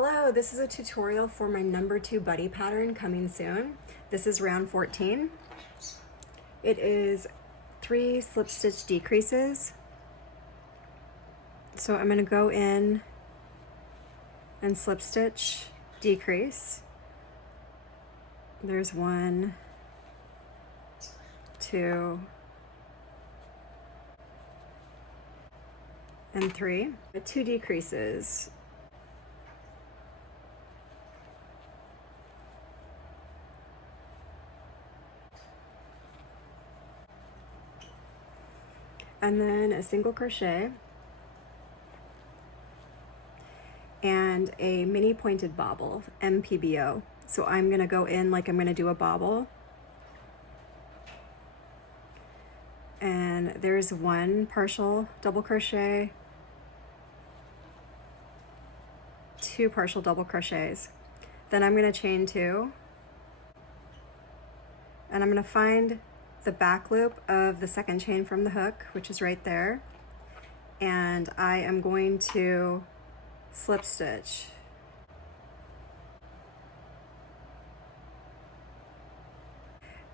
Hello, this is a tutorial for my number 2 buddy pattern coming soon. This is round 14. It is 3 slip stitch decreases. So I'm going to go in and slip stitch decrease. There's 1, 2, and 3. 2 decreases. And then a single crochet and a mini pointed bobble, MPBO. So I'm gonna go in like I'm gonna do a bobble. And there's 1 partial double crochet, 2 partial double crochets. Then I'm gonna chain 2, and I'm gonna find the back loop of the second chain from the hook, which is right there, and I am going to slip stitch.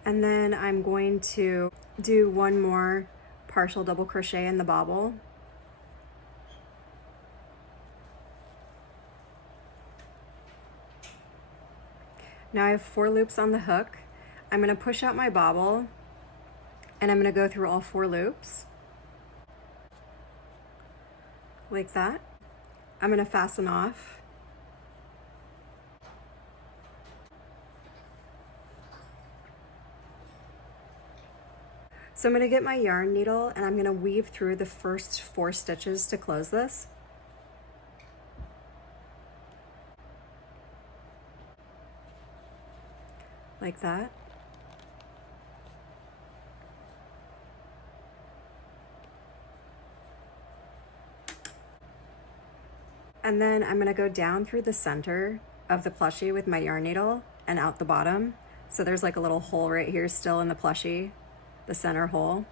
And then I'm going to do 1 more partial double crochet in the bobble. Now I have 4 loops on the hook. I'm going to push out my bobble and I'm going to go through all 4 loops like that. I'm going to fasten off. So I'm going to get my yarn needle and I'm going to weave through the first 4 stitches to close this. Like that. And then I'm going to go down through the center of the plushie with my yarn needle and out the bottom. So there's like a little hole right here still in the plushie, the center hole.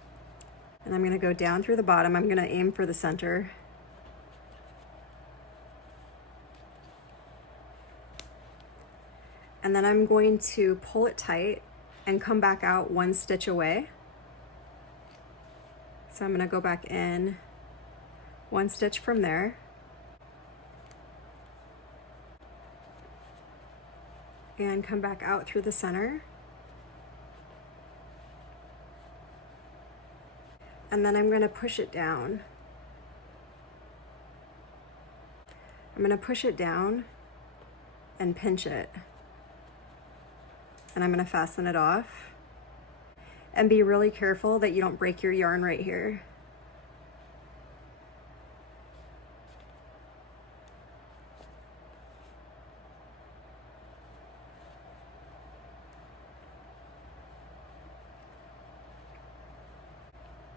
And I'm going to go down through the bottom. I'm going to aim for the center. And then I'm going to pull it tight and come back out 1 stitch away. So I'm going to go back in 1 stitch from there. And come back out through the center. And then I'm going to push it down. I'm going to push it down and pinch it. And I'm going to fasten it off. And be really careful that you don't break your yarn right here.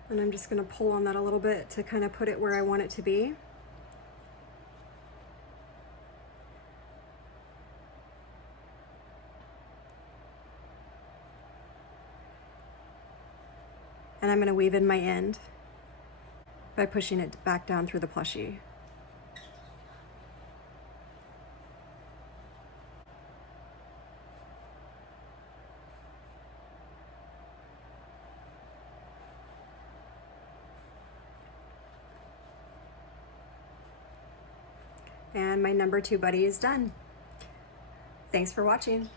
And I'm just going to pull on that a little bit to kind of put it where I want it to be. And I'm going to weave in my end by pushing it back down through the plushie. And my number 2 buddy is done. Thanks for watching.